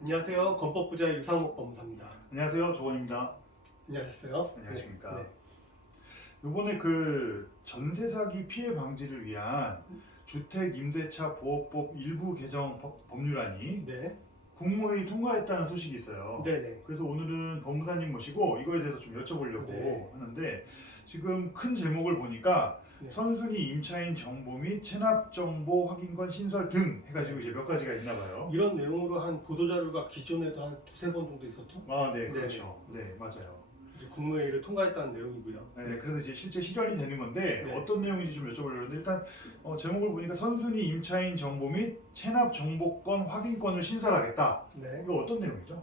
안녕하세요. 건법부자 유상목 법무사입니다. 안녕하세요, 조원입니다. 안녕하세요. 안녕하십니까. 네. 이번에 그 전세 사기 피해 방지를 위한 주택 임대차 보호법 일부 개정 법률안이 네. 국무회의 통과했다는 소식이 있어요. 네네. 그래서 오늘은 법무사님 모시고 이거에 대해서 좀 여쭤보려고 네. 하는데, 지금 큰 제목을 보니까 네. 선순위 임차인 정보 및 체납 정보 확인권 신설 등 해가지고 이제 몇 가지가 있나 봐요. 이런 내용으로 한 보도자료가 기존에도 한 두세 번 정도 있었죠? 아, 네, 네. 그렇죠. 네, 맞아요. 이제 국무회의를 통과했다는 내용이고요. 네, 그래서 이제 실제 실현이 되는 건데 네. 어떤 내용인지 좀 여쭤보려고 하는데, 일단 제목을 보니까 선순위 임차인 정보 및 체납 정보권 확인권을 신설하겠다. 네. 이거 어떤 내용이죠?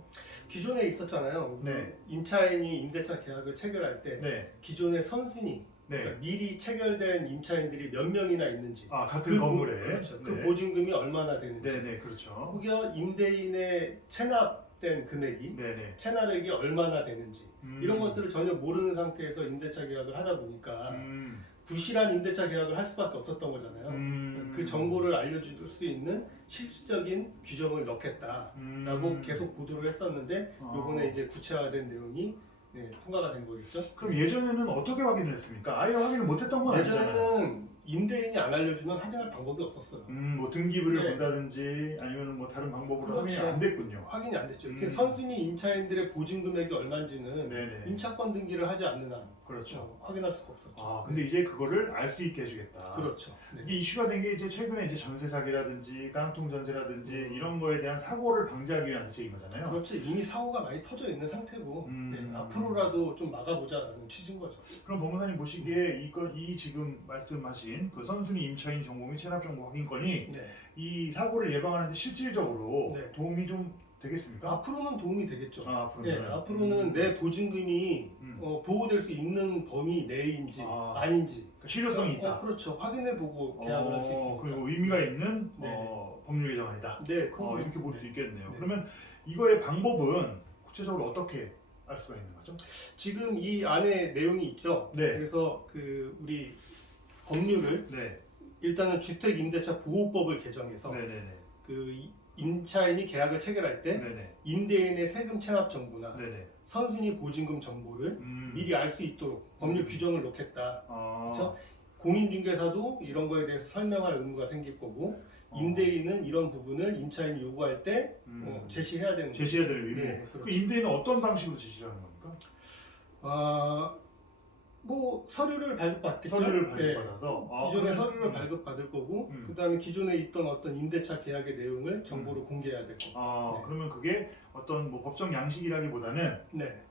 기존에 있었잖아요. 네. 임차인이 임대차 계약을 체결할 때 네. 기존의 선순위, 네. 그러니까 미리 체결된 임차인들이 몇 명이나 있는지, 아, 같은 건물에. 그렇죠. 그 네. 보증금이 얼마나 되는지, 네, 네, 그렇죠. 혹여 임대인의 체납된 금액이 네, 네. 체납액이 얼마나 되는지 이런 것들을 전혀 모르는 상태에서 임대차 계약을 하다 보니까 부실한 임대차 계약을 할 수밖에 없었던 거잖아요. 그 정보를 알려줄 수 있는 실질적인 규정을 넣겠다라고 계속 보도를 했었는데 요번에 이제 구체화된 내용이 통과가 된 거겠죠. 그럼 예전에는 어떻게 확인을 했습니까? 아예 확인을 못했던 건 아니잖아요. 예전에는 임대인이 안 알려주면 확인할 방법이 없었어요. 뭐 등기부를 네. 본다든지 아니면 뭐 다른 방법으로 그렇죠. 확인이 안 됐군요. 확인이 안 됐죠. 이렇게 선순위 임차인들의 보증 금액이 얼마인지는 네네. 임차권 등기를 하지 않는 한 그렇죠. 확인할 수가 없었죠. 아, 근데 이제 그거를 알 수 있게 해주겠다. 그렇죠. 네. 이게 이슈가 된 게 이제 최근에 이제 전세 사기라든지 깡통 전세라든지 이런 거에 대한 사고를 방지하기 위한 대책인 거잖아요. 그렇죠. 이미 사고가 많이 터져 있는 상태고 앞으로라도 좀 막아보자라는 취지인 거죠. 그럼 법무사님 보시기에 이 지금 말씀하신 그 선순위 임차인 정보 및 체납 정보 확인권이 네. 이 사고를 예방하는 데 실질적으로 네. 도움이 좀 되겠습니까? 앞으로는 도움이 되겠죠. 앞으로는. 네, 앞으로는 내 보증금이 보호될 수 있는 범위 내인지 아닌지 그러니까 실효성이 있다. 그렇죠. 확인해보고 계약을 할 수 있으니까. 그리고 의미가 있는 네. 법률 개정안이다. 네, 이렇게 볼 수 있겠네요. 네. 그러면 이거의 방법은 구체적으로 어떻게 알 수가 있는 거죠? 지금 이 안에 내용이 있죠. 네. 그래서 그 우리 법률을 네. 일단은 주택임대차 보호법을 개정해서 네네네. 그 임차인이 계약을 체결할 때 네네. 임대인의 세금 체납 정보나 네네. 선순위 보증금 정보를 미리 알 수 있도록 법률 규정을 놓겠다. 아. 그렇죠? 공인중개사도 이런 거에 대해서 설명할 의무가 생길 거고 임대인은 이런 부분을 임차인이 요구할 때 제시해야 되는 제시해야 될 의무. 네, 그 그렇죠. 임대인은 어떤 방식으로 제시를 하는 겁니까? 뭐 서류를 발급받겠죠. 서류를 발급받아서. 기존의 서류를 발급받을 거고 그다음에 기존에 있던 어떤 임대차 계약의 내용을 정보로 공개해야 되고. 네. 그러면 그게 어떤 뭐 법정 양식이라기보다는 네.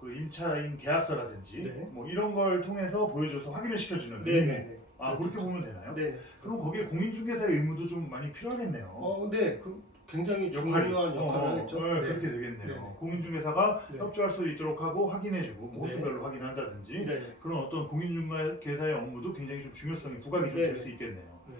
그 임차인 계약서라든지 네. 뭐 이런 걸 통해서 보여줘서 확인을 시켜주는 네, 의무. 네, 네. 그렇게 보면 되나요? 네. 그럼 거기에 공인중개사의 의무도 좀 많이 필요하겠네요. 네. 굉장히 중요한 역할을 하겠죠. 네, 그렇게 되겠네요. 네. 공인중개사가 네. 협조할 수 있도록 하고 확인해주고 네. 호수별로 확인한다든지 네. 그런 어떤 공인중개사의 업무도 굉장히 좀 중요성이 부각이 네. 될 수 있겠네요. 네.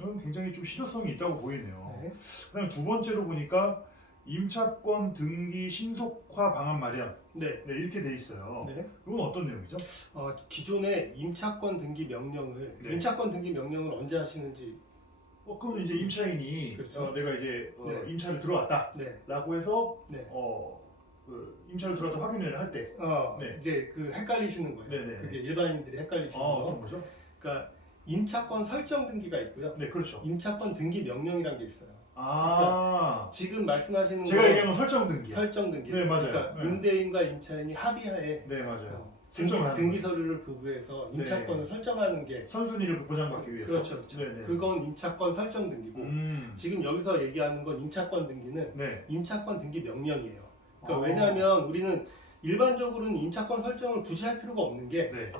그럼 굉장히 좀 실효성이 있다고 보이네요. 네. 그다음에 두 번째로 보니까 임차권 등기 신속화 방안 마련. 네. 네, 이렇게 돼 있어요. 네. 이건 어떤 내용이죠? 기존의 임차권 등기 명령을 네. 임차권 등기 명령을 언제 하시는지. 그럼 이제 임차인이 그렇죠. 내가 이제 네. 임차를 들어왔다라고 네. 해서 네. 그 임차를 들어왔다 확인을 할 때 네. 이제 그 헷갈리시는 거예요. 네네. 그게 일반인들이 헷갈리시는 어떤 거. 거죠? 그러니까 임차권 설정 등기가 있고요. 네, 그렇죠. 임차권 등기 명령이란 게 있어요. 지금 말씀하시는 제가 거 얘기하는 설정 등기. 설정 등기. 네, 맞아요. 그러니까 네. 임대인과 임차인이 합의하에 네, 맞아요. 등기 서류를 교부해서 임차권을 설정하는 게 선순위를 보장받기 위해서. 그렇죠. 네네. 그건 임차권 설정 등기고 지금 여기서 얘기하는 건 임차권 등기는 네. 임차권 등기 명령이에요. 그러니까 왜냐하면 우리는 일반적으로는 임차권 설정을 굳이 할 필요가 없는 게 네.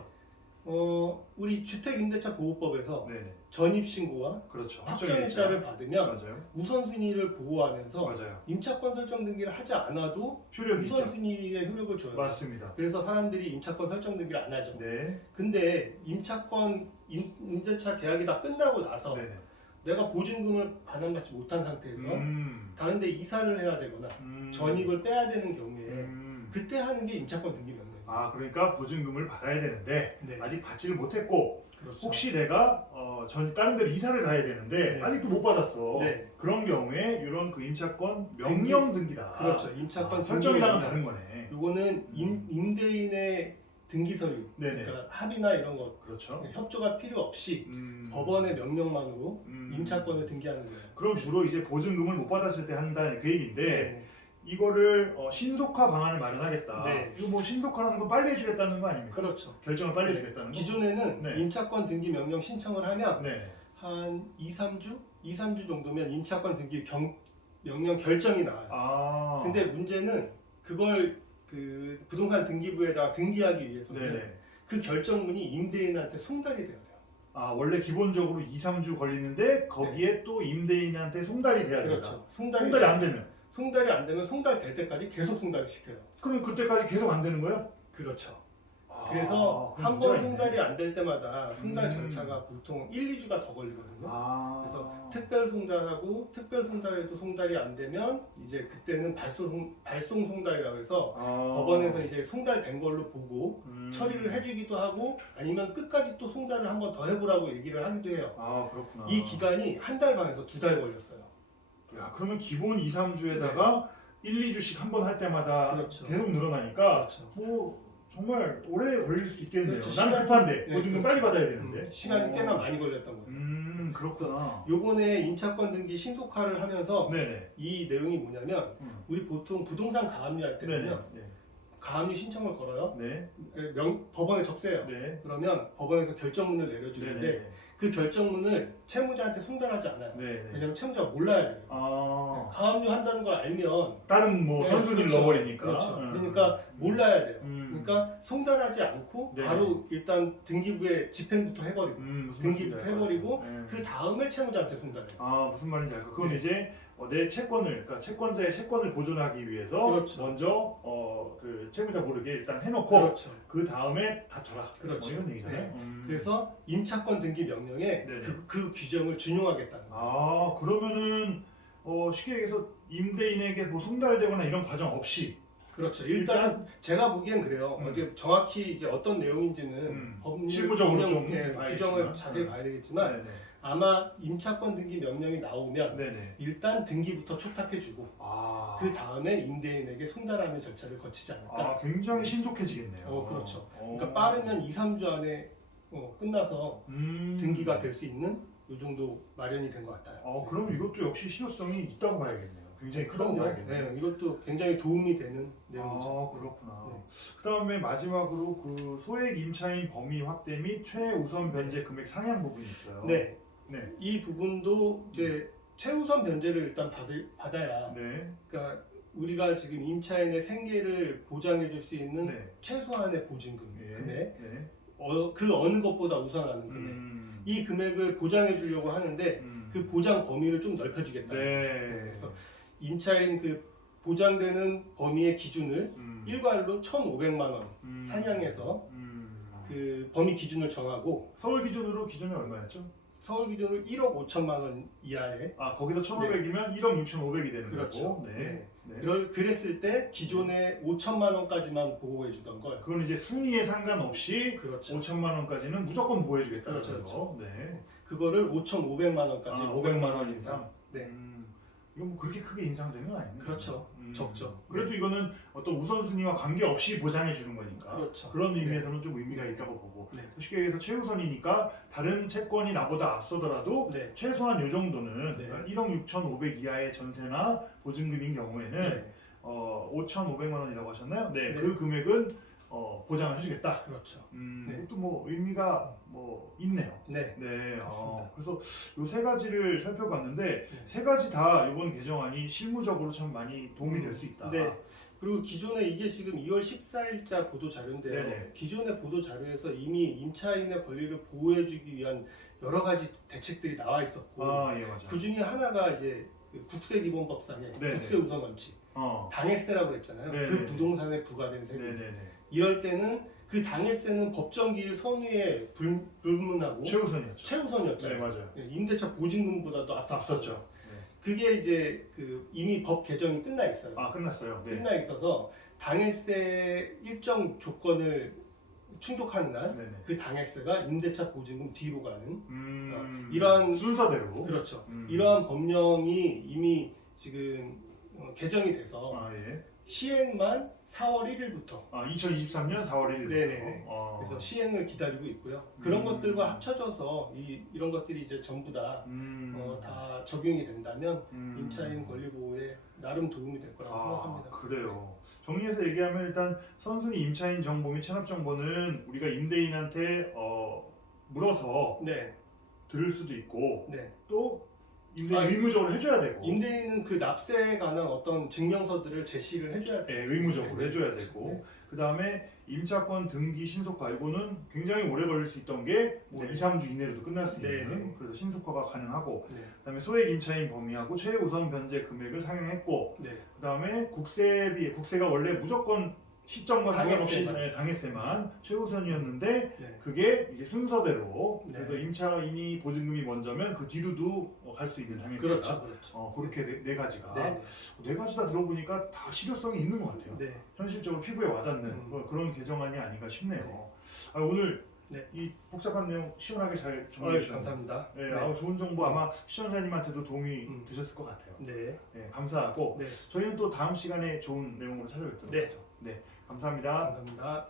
우리 주택임대차 보호법에서 네네. 전입신고와 그렇죠. 확정일자를 받으면 맞아요. 우선순위를 보호하면서 맞아요. 임차권 설정 등기를 하지 않아도 효력이 있죠. 우선순위의 효력을 줘요. 맞습니다. 그래서 사람들이 임차권 설정 등기를 안 하죠. 네. 근데 임대차 계약이 다 끝나고 나서 네네. 내가 보증금을 반환받지 못한 상태에서 다른 데 이사를 해야 되거나 전입을 빼야 되는 경우에 그때 하는 게 임차권 등기 명령이에요. 그러니까 보증금을 받아야 되는데 네. 아직 받지를 못했고 그렇죠. 혹시 내가 다른 데로 이사를 가야 되는데 네. 아직도 못 받았어. 네. 그런 경우에 이런 그 임차권 명령 등기다. 그렇죠. 임차권 설정이랑은 등기 다른 거네. 요거는 임대인의 등기 서류, 네네. 그러니까 합의나 이런 것 그렇죠. 협조가 필요 없이 법원의 명령만으로 임차권을 등기하는 거예요. 그럼 주로 이제 보증금을 못 받았을 때 한다는 그 얘기인데 네. 이거를 신속화 방안을 마련하겠다. 네. 이거 뭐 신속화라는 건 빨리 해주겠다는 거 아닙니까? 그렇죠. 결정을 빨리 해주겠다는 거. 기존에는 네. 임차권 등기 명령 신청을 하면 네. 한 2, 3주 정도면 임차권 등기 명령 결정이 나와요. 아. 근데 문제는 그걸 그 부동산 등기부에다가 등기하기 위해서는 네네. 그 결정문이 임대인한테 송달이 돼야 돼요. 아 원래 기본적으로 2, 3주 걸리는데 거기에 또 임대인한테 송달이 돼야 된다. 그렇죠. 송달이 안 되면 송달이 안 되면 송달될 때까지 계속 송달을 시켜요. 그럼 그때까지 계속 안 되는 거야? 그렇죠. 그래서 그럼 한 문제가 번 있네. 송달이 안 될 때마다 송달 음. 절차가 보통 1, 2주가 더 걸리거든요. 그래서 아. 특별 송달하고 특별 송달에도 송달이 안 되면 이제 그때는 발송 송달이라고 해서 법원에서 이제 송달된 걸로 보고 처리를 해주기도 하고 아니면 끝까지 또 송달을 한 번 더 해보라고 얘기를 하기도 해요. 아 그렇구나. 이 기간이 한 달 반에서 2달 걸렸어요. 야 그러면 기본 2, 3주에다가 1, 2주씩 한 번 할 때마다 그렇죠. 계속 늘어나니까 그렇죠. 뭐 정말 오래 걸릴 수 있겠네요. 그렇죠. 나는 시간이- 급한데 네, 보증금 그렇죠. 빨리 받아야 되는데 시간이 꽤나 많이 걸렸던 거예요. 그렇구나. 요번에 임차권 등기 신속화를 하면서 네네. 이 내용이 뭐냐면 우리 보통 부동산 가압류 할 네네. 때는요. 네. 가압류 신청을 걸어요. 네. 법원에 접수해요. 네. 그러면 법원에서 결정문을 내려주는데 네네. 그 결정문을 채무자한테 송달하지 않아요. 네. 왜냐면 채무자가 몰라야 돼요. 가압류 한다는 걸 알면 다른 뭐 네, 선순위를 그렇죠. 넣어버리니까. 그렇죠. 그러니까 몰라야 돼요. 음. 그러니까 송달하지 않고 네. 바로 일단 등기부에 집행부터 해버리고 무슨 등기부터 말인지 알 해버리고 것 같아요. 네. 그 다음에 채무자한테 송달해요. 무슨 말인지 알 것. 그건 네. 이제 내 채권을, 그러니까 채권자의 채권을 보존하기 위해서 그렇죠. 먼저 그 채무자 모르게 일단 해놓고 그렇죠. 그 다음에 다퉈라. 그렇죠. 뭐 이런 얘기잖아요. 네. 그래서 임차권 등기 명령에 네네. 그 규정을 준용하겠다는 거예요. 그러면은 쉽게 얘기해서 임대인에게 뭐 송달되거나 이런 과정 없이 그렇죠. 일단 제가 보기엔 그래요. 음. 이제 정확히 이제 어떤 내용인지는 법률 실무적으로 좀 규정을 봐야겠지만. 자세히 봐야 되겠지만 네네. 아마 임차권 등기 명령이 나오면 네네. 일단 등기부터 초탁해주고 그 다음에 임대인에게 송달하는 절차를 거치지 않을까. 굉장히 신속해지겠네요. 그렇죠. 그러니까 빠르면 2, 3주 안에 끝나서 등기가 될 수 있는 이 정도 마련이 된 것 같아요. 그럼 이것도 역시 실효성이 있다고 봐야겠네요. 굉장히 크다고 그럼요. 봐야겠네요. 네, 이것도 굉장히 도움이 되는 내용이죠. 그렇구나. 네. 그다음에 마지막으로 그 소액 임차인 범위 확대 및 최우선 변제 금액 상향 부분이 있어요. 네. 네. 이 부분도 이제 최우선 변제를 일단 받아야 네. 그러니까 우리가 지금 임차인의 생계를 보장해 줄 수 있는 네. 최소한의 보증금 네. 금액 네. 그 어느 것보다 우선하는 금액 이 금액을 보장해 주려고 하는데 그 보장 범위를 좀 넓혀주겠다. 네. 그래서 임차인 그 보장되는 범위의 기준을 일괄로 1,500만 원 상향해서 그 범위 기준을 정하고 서울 기준으로 기준이 얼마였죠? 서울 기준으로 1억 5천만 원 이하에 거기서 1,500이면 1억 6,500이 되는 그렇죠. 거고. 네. 네. 그랬을 때 기존에 5천만 원까지만 보호해 주던 걸 그건 이제 순위에 상관없이 그렇죠. 5천만 원까지는 무조건 보호해주겠다는 그렇죠. 거죠. 네. 그거를 5,500만 원까지 500만 원 인상. 네. 이건 뭐 그렇게 크게 인상되는 건 아닙니다. 그렇죠. 적죠. 그래도 이거는 어떤 우선순위와 관계없이 보장해 주는 거니까. 그렇죠. 그런 의미에서는 좀 의미가 있다고 보고. 네. 쉽게 얘기해서 최우선이니까 다른 채권이 나보다 앞서더라도 네. 최소한 요 정도는 네. 1억 6,500 이하의 전세나 보증금인 경우에는 네. 5,500만 원이라고 하셨나요? 네. 네. 그 금액은 보장을 해주겠다. 그렇죠. 네. 네. 이것도 뭐 의미가 뭐 있네요. 네. 네. 그렇습니다. 그래서 요 세 가지를 살펴봤는데 네. 세 가지 다 이번 개정안이 실무적으로 참 많이 도움이 될 수 있다. 네. 그리고 기존에 이게 지금 2월 14일자 보도 자료인데요. 네네. 기존의 보도 자료에서 이미 임차인의 권리를 보호해주기 위한 여러 가지 대책들이 나와 있었고 예, 맞아요. 그 중에 하나가 이제 그 국세기본법상의 네네. 국세 우선 원칙, 당해세라고 했잖아요. 네네. 그 부동산에 부과된 세금. 네네네. 이럴 때는 그 당해세는 법정기일 선의에 불문하고 최우선이었죠. 최우선이었잖아요. 네, 맞아요. 임대차 보증금보다도 앞섰죠. 그게 이제 그 이미 법 개정이 끝나 있어요. 끝났어요. 네. 끝나 있어서 당해세 일정 조건을 충족하는 날 네네. 그 당해세가 임대차 보증금 뒤로 가는 이러한 순서대로. 그렇죠. 이러한 법령이 이미 지금 개정이 돼서 아, 예. 시행만 4월 1일부터 2023년 4월 1일부터. 네네네. 그래서 시행을 기다리고 있고요. 그런 것들과 합쳐져서 이런 것들이 이제 전부 다 다 적용이 된다면 임차인 권리보호에 나름 도움이 될 거라고 생각합니다. 그래요. 정리해서 얘기하면 일단 선순위 임차인 정보 및 체납 정보는 우리가 임대인한테 물어서 네. 들을 수도 있고 네. 또 임대인 의무적으로 해줘야 되고 임대인은 그 납세에 관한 어떤 증명서들을 제시를 해줘야 돼요. 네, 의무적으로 네. 해줘야 되고 네. 그 다음에 임차권 등기 신속화 이거는 굉장히 오래 걸릴 수 있던 게 뭐 네. 2, 3주 이내로도 끝날 수 네, 있는 네. 그래서 신속화가 가능하고 네. 그 다음에 소액 임차인 범위하고 최우선 변제 금액을 상향했고 네. 그 다음에 국세가 원래 무조건 시점과 상관없이 당해세만 최우선이었는데 네. 그게 이제 순서대로 네. 그래서 임차인이 보증금이 먼저면 그 뒤로도 갈 수 있는 당해세가 그렇죠. 그렇죠. 그렇게 네 가지가 네. 네 가지 다 들어보니까 다 실효성이 있는 것 같아요. 네. 현실적으로 피부에 와닿는 그런 개정안이 아닌가 싶네요. 오늘 네. 이 복잡한 내용 시원하게 잘 정리해 주셨습니다. 감사합니다. 네, 네. 좋은 정보 아마 시청자님한테도 도움이 되셨을 것 같아요. 네. 네, 감사하고 네. 저희는 또 다음 시간에 좋은 내용으로 찾아뵙도록 네. 하죠. 네, 감사합니다. 감사합니다.